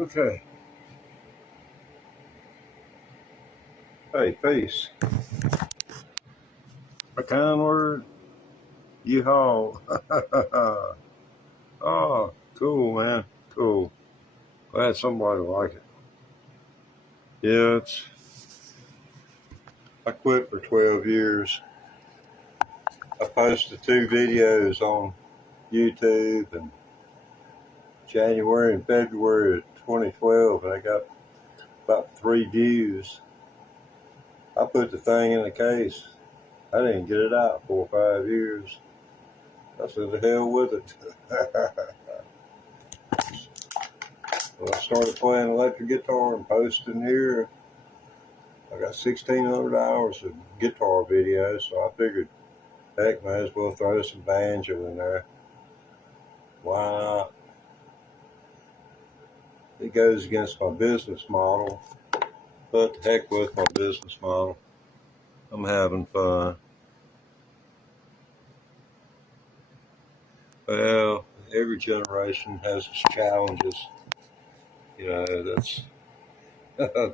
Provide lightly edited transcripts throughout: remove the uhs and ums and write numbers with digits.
Okay. Hey, peace. A kind word. Yeehaw. Oh, cool, man. Cool. Glad somebody like it. Yeah, I quit for 12 years. I posted 2 videos on YouTube in January and February of 2012, and I got about 3 views. I put the thing in the case. I didn't get it out for 5 years. I said, the hell with it. Well, I started playing electric guitar and posting here. I got 1,600 hours of guitar videos, so I figured, heck, might as well throw some banjo in there. Why not? It goes against my business model, but the heck with my business model. I'm having fun. Well, every generation has its challenges. You know,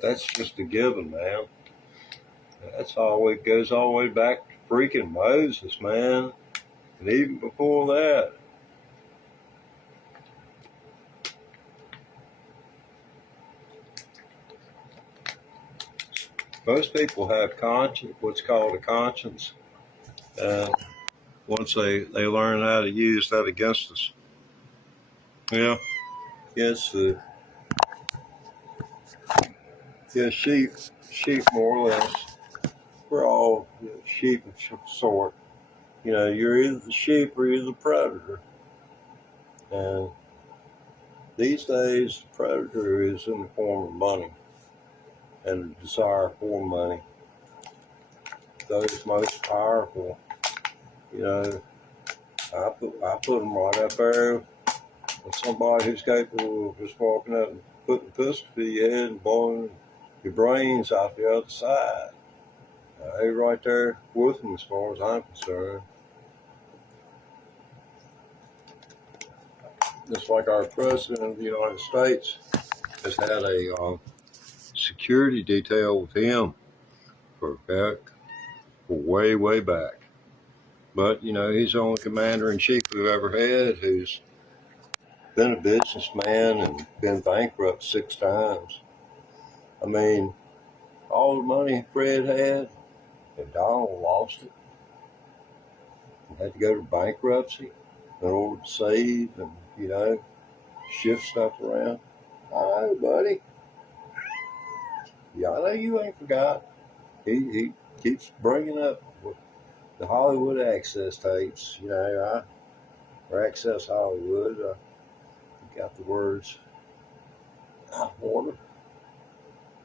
that's just a given, man. That's all. It goes all the way back to freaking Moses, man, and even before that. Most people have what's called a conscience, once they learn how to use that against us. Yeah, yes, yeah, sheep more or less. We're all sheep of some sort. You know, you're either the sheep or you're the predator. And these days, the predator is in the form of money and the desire for money. Those most powerful, you know, I put them right up there with somebody who's capable of just walking up and putting a pistol to your head and blowing your brains out the other side. They're right there with them as far as I'm concerned. Just like our president of the United States has had a security detail with him for way, way back. But, you know, he's the only commander-in-chief we've ever had who's been a businessman and been bankrupt 6 times. I mean, all the money Fred had, and Donald lost it. He had to go to bankruptcy in order to save and, you know, shift stuff around. I know, buddy. Yeah, I know you ain't forgot. He keeps bringing up the Hollywood access tapes. You know, or Access Hollywood. I got the words out of order.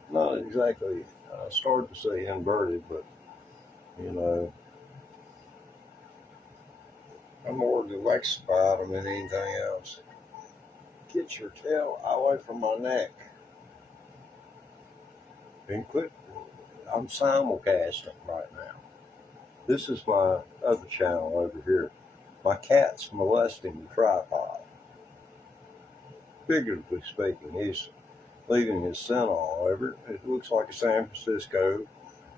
Not exactly. I started to say inverted, but, you know, I'm more dyslexified them than anything else. Get your tail away from my neck. And quit. I'm simulcasting right now. This is my other channel over here. My cat's molesting the tripod. Figuratively speaking, he's leaving his scent all over. It looks like a San Francisco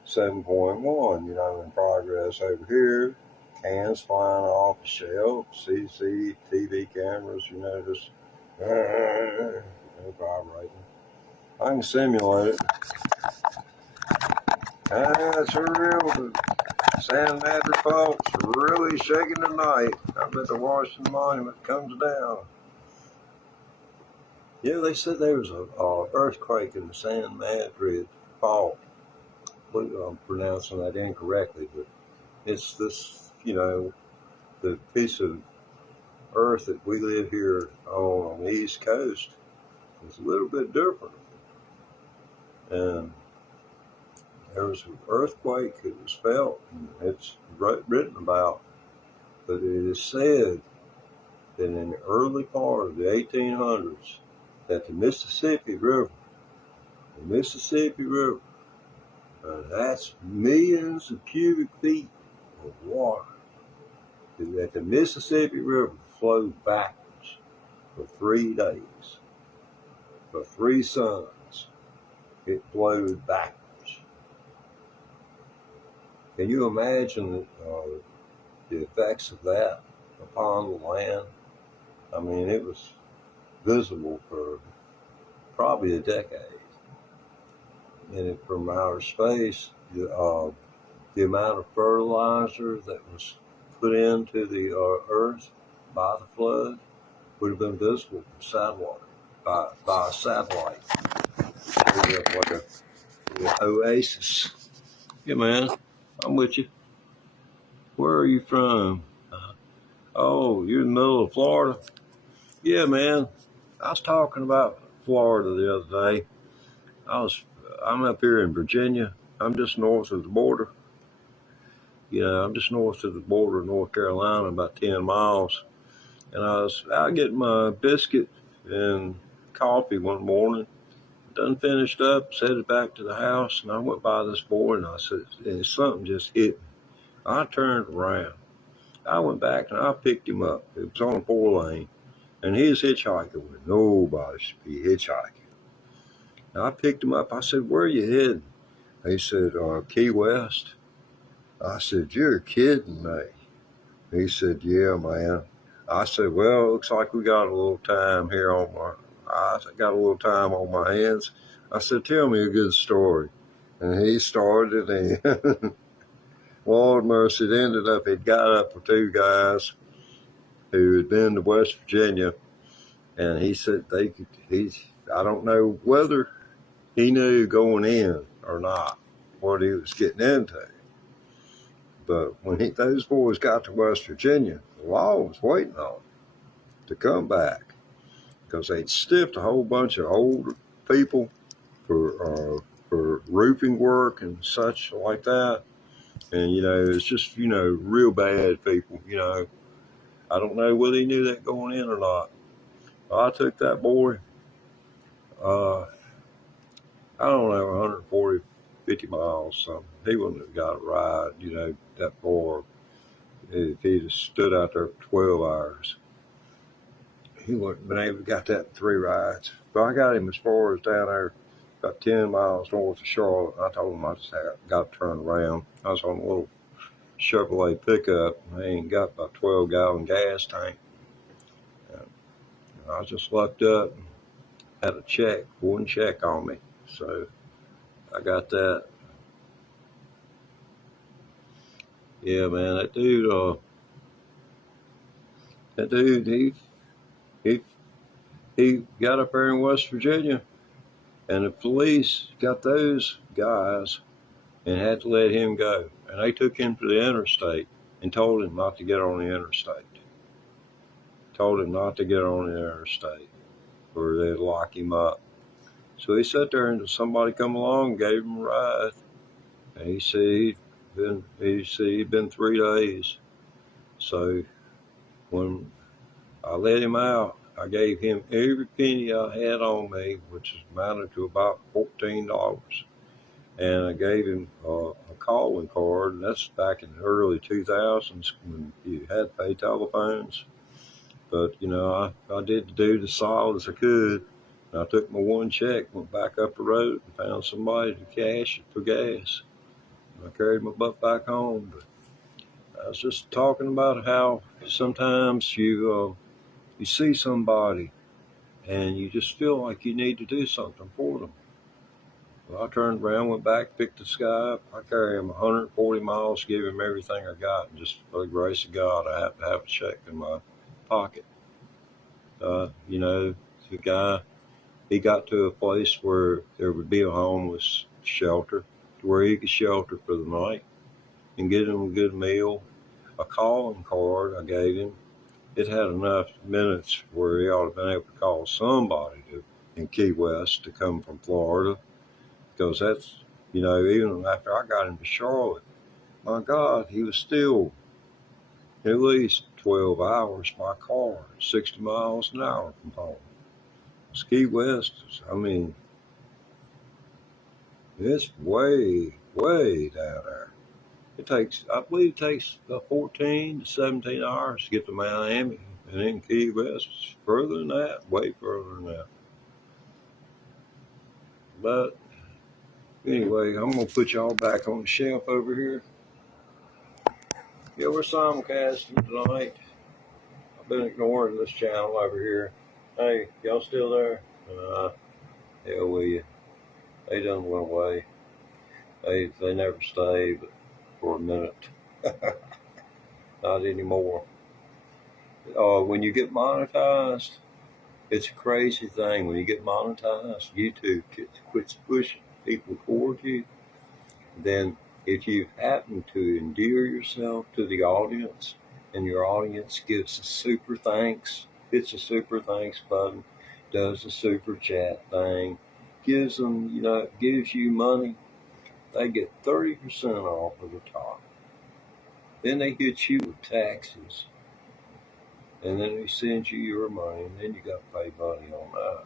7.1, you know, in progress over here. Cans flying off the shelf, CCTV cameras, you know, just vibrating. I can simulate it. That's real. The Sand Mattress folks really shaking tonight. I bet the Washington Monument comes down. Yeah, they said there was a earthquake in the San Madrid fault. I'm pronouncing that incorrectly, but it's this, you know, the piece of earth that we live here on the East Coast is a little bit different. And there was an earthquake that was felt, and it's written about, but it is said that in the early part of the 1800s, that the Mississippi River, that's millions of cubic feet of water, that the Mississippi River flowed backwards for 3 days. For 3 suns, it flowed backwards. Can you imagine the effects of that upon the land? I mean, it was visible for probably a decade. And from outer space, the amount of fertilizer that was put into the earth by the flood would have been visible from satellite, by a satellite. Like an oasis. Yeah, man, I'm with you. Where are you from? Oh, you're in the middle of Florida? Yeah, man. I was talking about Florida the other day. I'm up here in Virginia. I'm just north of the border. You know, I'm just north of the border of North Carolina, about 10 miles. And I was out getting my biscuit and coffee one morning. Done finished up, headed back to the house, and I went by this boy, and I said, and something just hit me. I turned around. I went back and I picked him up. It was on a 4-lane, and he was hitchhiking when nobody should be hitchhiking. And I picked him up. I said, "Where are you heading?" He said, "Key West." I said, "You're kidding me." He said, "Yeah, man." I said, "Well, it looks like we got a little time here on my hands." I said, "Tell me a good story." And he started, and Lord mercy, it ended up, he'd got up with 2 guys who had been to West Virginia, and he said I don't know whether he knew going in or not what he was getting into. But when those boys got to West Virginia, the law was waiting on them to come back, because they'd stiffed a whole bunch of older people for roofing work and such like that. And, you know, it's just, you know, real bad people, you know. I don't know whether he knew that going in or not. I took that boy, I don't know, 140, 50 miles, something. He wouldn't have got a ride, you know, that far if he'd have stood out there for 12 hours. He wouldn't have been able to get that in 3 rides. But I got him as far as down there, about 10 miles north of Charlotte. I told him I just got to turn around. I was on a little Chevrolet pickup. I ain't got about 12-gallon gas tank. I just looked up and had a one check on me. So I got that. Yeah, man, that dude, he got up there in West Virginia, and the police got those guys and had to let him go. And they took him to the interstate and told him not to get on the interstate. Or they'd lock him up. So he sat there until somebody come along and gave him a ride. And he said he'd been 3 days. So when I let him out, I gave him every penny I had on me, which amounted to about $14. and I gave him a calling card, and that's back in the early 2000s when you had to pay telephones. But, you know, I did the dude as solid as I could. And I took my one check, went back up the road, and found somebody to cash it for gas. And I carried my butt back home. But I was just talking about how sometimes you see somebody and you just feel like you need to do something for them. Well, I turned around, went back, picked this guy up. I carried him 140 miles, gave him everything I got, and just for the grace of God, I happened to have a check in my pocket. You know, the guy, he got to a place where there would be a homeless shelter where he could shelter for the night and get him a good meal. A calling card I gave him, it had enough minutes where he ought to have been able to call somebody in Key West to come from Florida. Because that's, you know, even after I got into Charlotte, my God, he was still at least 12 hours by car, 60 miles an hour from home. Key West, I mean, it's way, way down there. It takes, I believe it takes about 14 to 17 hours to get to Miami. And in Key West, it's further than that, way further than that. But anyway, I'm going to put y'all back on the shelf over here. Yeah, we're simulcasting tonight. I've been ignoring this channel over here. Hey, y'all still there? Yeah, will you? They done went away. They never stay but for a minute. Not anymore. When you get monetized, it's a crazy thing. When you get monetized, YouTube quits pushing people toward you. Then if you happen to endear yourself to the audience and your audience gives a super thanks, hits a super thanks button, does a super chat thing, gives them, you know, gives you money, they get 30% off of the top. Then they hit you with taxes. And then they send you your money, and then you got to pay money on that.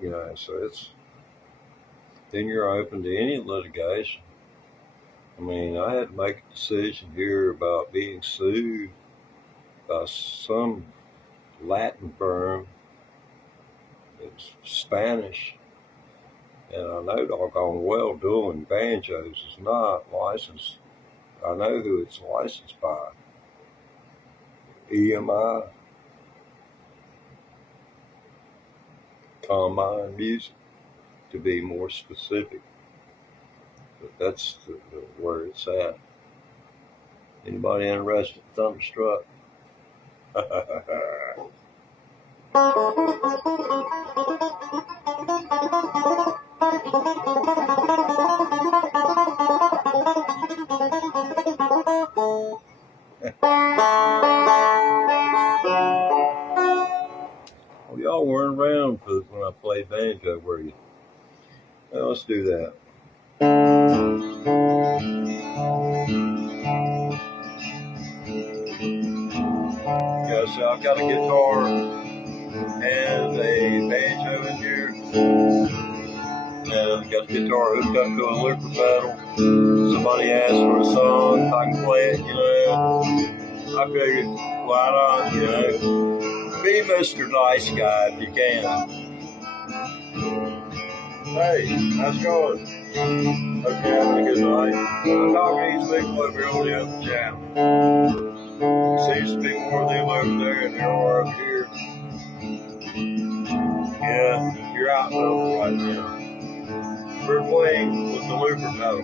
You know, so then you're open to any litigation. I mean, I had to make a decision here about being sued by some Latin firm. It's Spanish. And I know doggone well Dueling Banjos is not licensed. I know who it's licensed by. EMI, Combine Music, to be more specific. But that's where it's at. Anybody interested in Thunderstruck? Well, y'all weren't around when I played banjo, were you? Well, let's do that. Yeah, so I've got a guitar and a banjo in here, and I've got the guitar hooked up to a looper pedal. Somebody asked for a song, if I can play it, you know. I figured, why not, you know? Be Mr. Nice Guy if you can. Hey, how's it going? Hope you're having a good night. I'm talking to these people over here on the other channel. There seems to be more of them over there than there are over here. Yeah, you're outnumbered right now. We're playing with the looper pedal.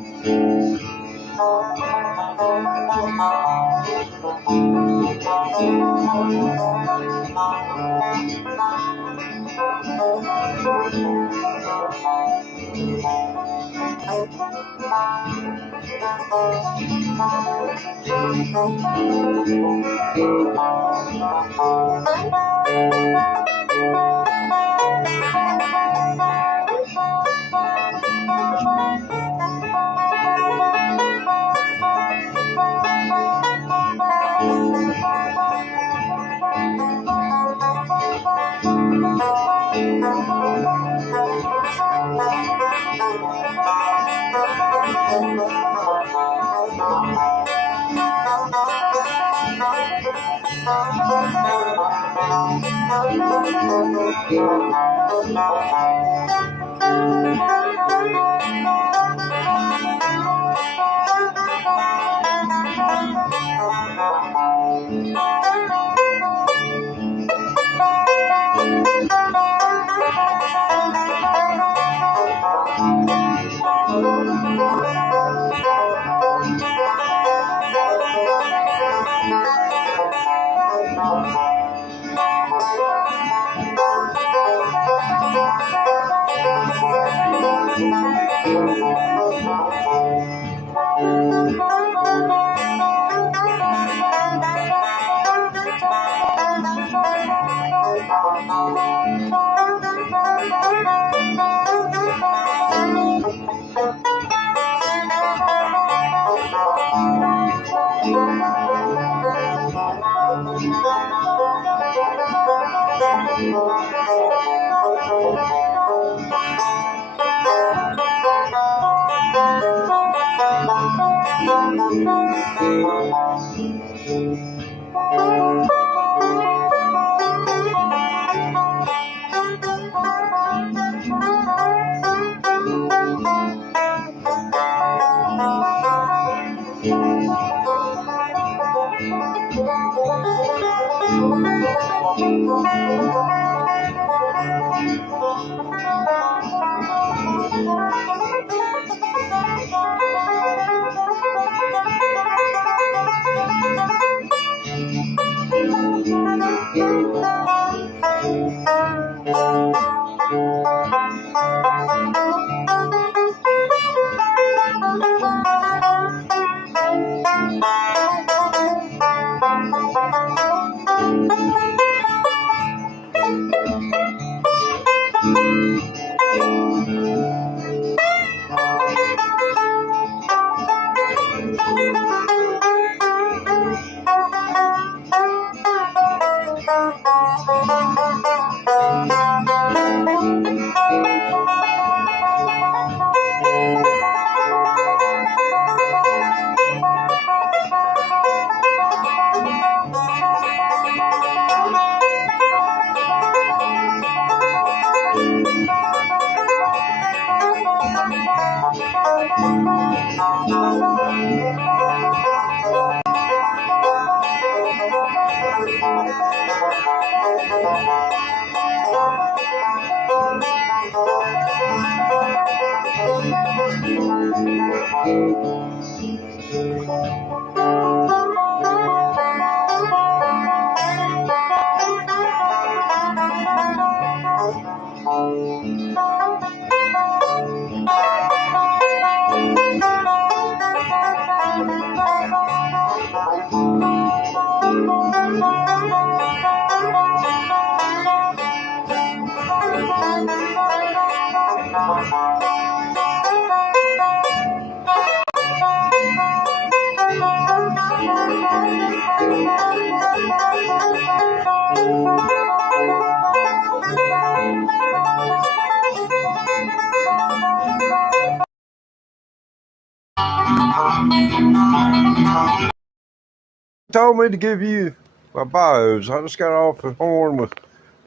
Told me to give you my bios. I just got off the horn with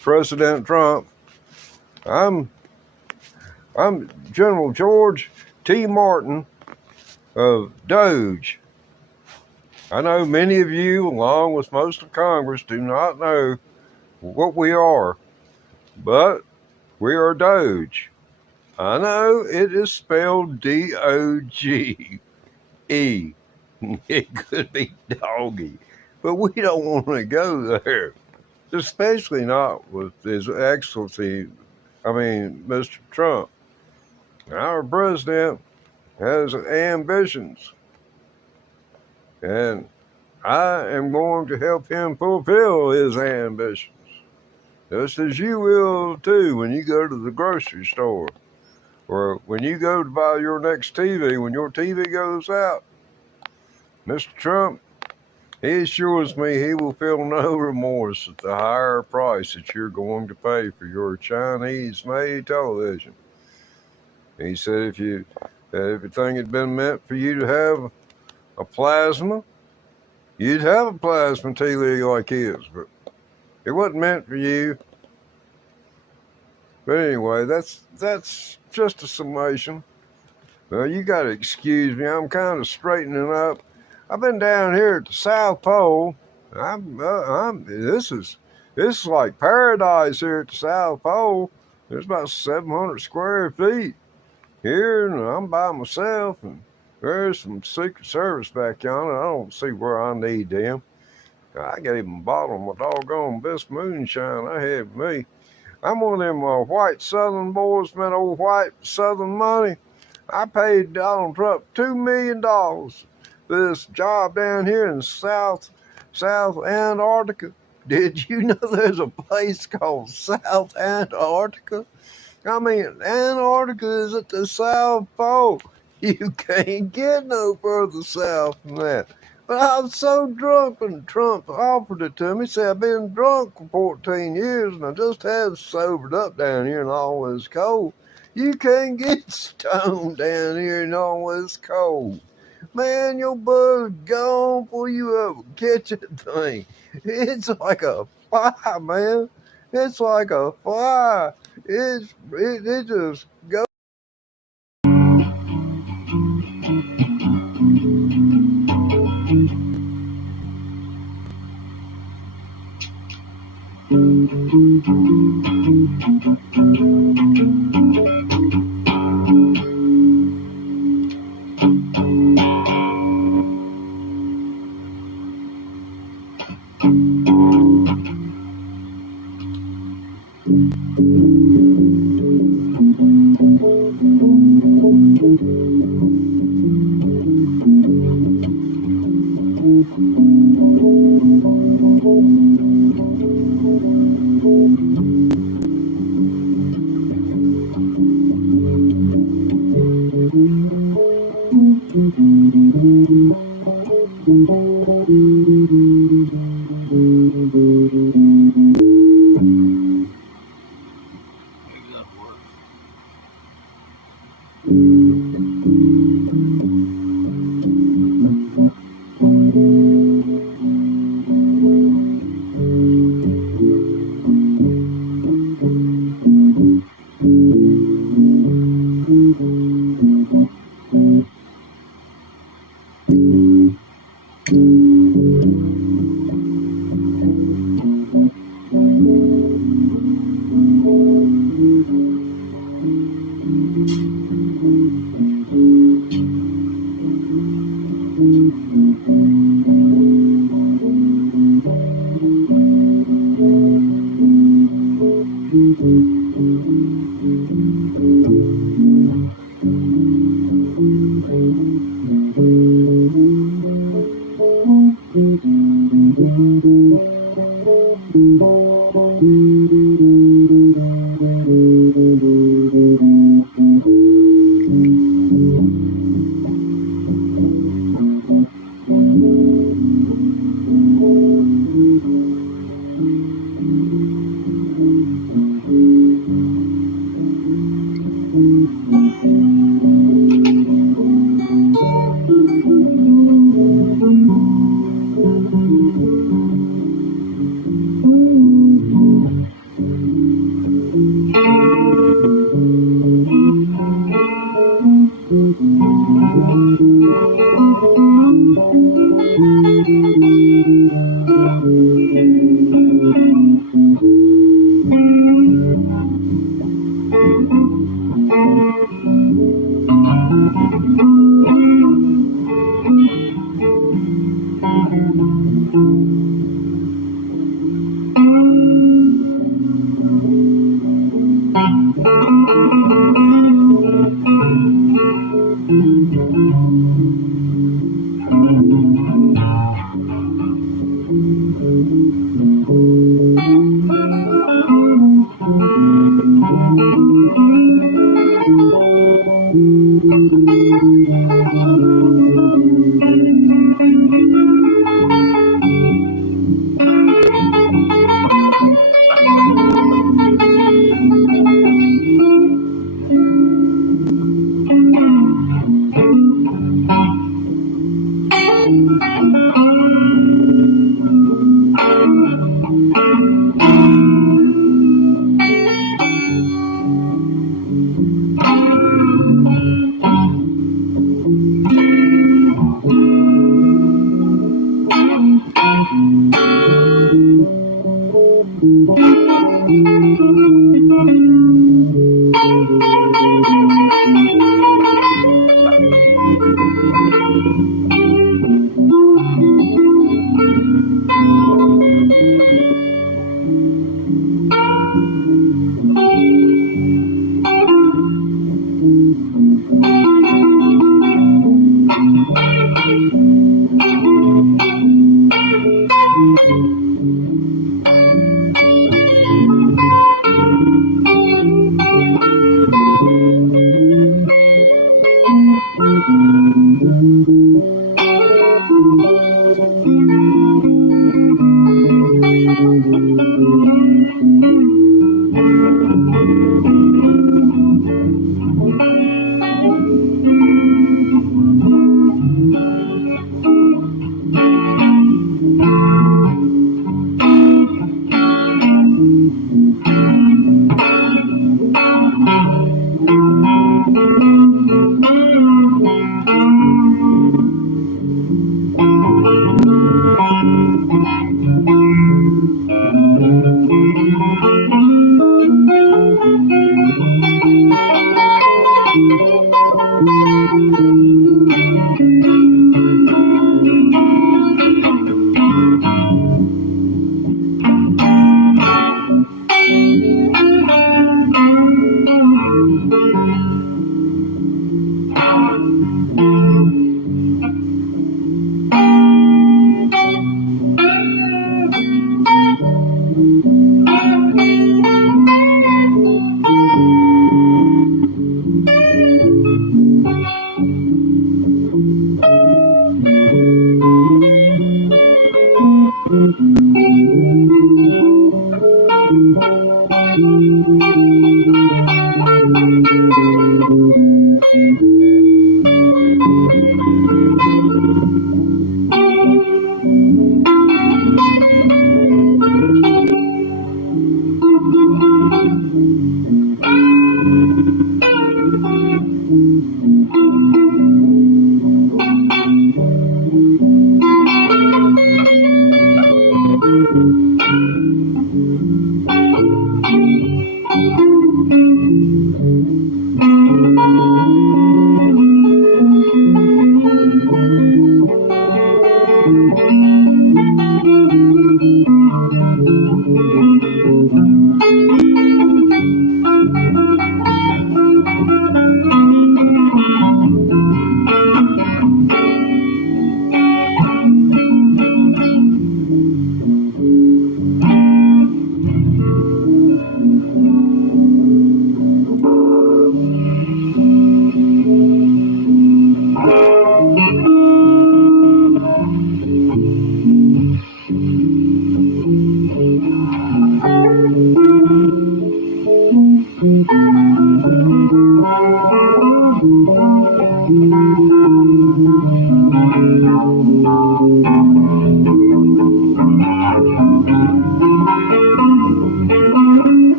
President Trump. I'm General George T. Martin of Doge. I know many of you, along with most of Congress, do not know what we are, but we are Doge. I know it is spelled D-O-G-E. It could be doggy, but we don't want to go there, especially not with His Excellency, Mr. Trump. Our president has ambitions, and I am going to help him fulfill his ambitions, just as you will too when you go to the grocery store, or when you go to buy your next TV. When your TV goes out, Mr. Trump, he assures me he will feel no remorse at the higher price that you're going to pay for your Chinese-made television. He said if you If you think it'd been meant for you to have a plasma, you'd have a plasma tea leaf like his, but it wasn't meant for you. But anyway, that's just a summation. Well, you got to excuse me. I'm kind of straightening up. I've been down here at the South Pole. This is like paradise here at the South Pole. There's about 700 square feet here, and I'm by myself, and there's some Secret Service back yonder. I don't see where I need them. I gave them a bottle of my doggone best moonshine I had with me. I'm one of them white Southern boys, man, old white Southern money. I paid Donald Trump $2 million for this job down here in South Antarctica. Did you know there's a place called South Antarctica? I mean, Antarctica is at the South Pole. You can't get no further south than that. But I was so drunk when Trump offered it to me. He said, I've been drunk for 14 years and I just have sobered up down here in all this cold. You can't get stoned down here in all this cold. Man, your bud's gone before you ever catch a thing. It's like a fire, man. It's like a fire. It just goes.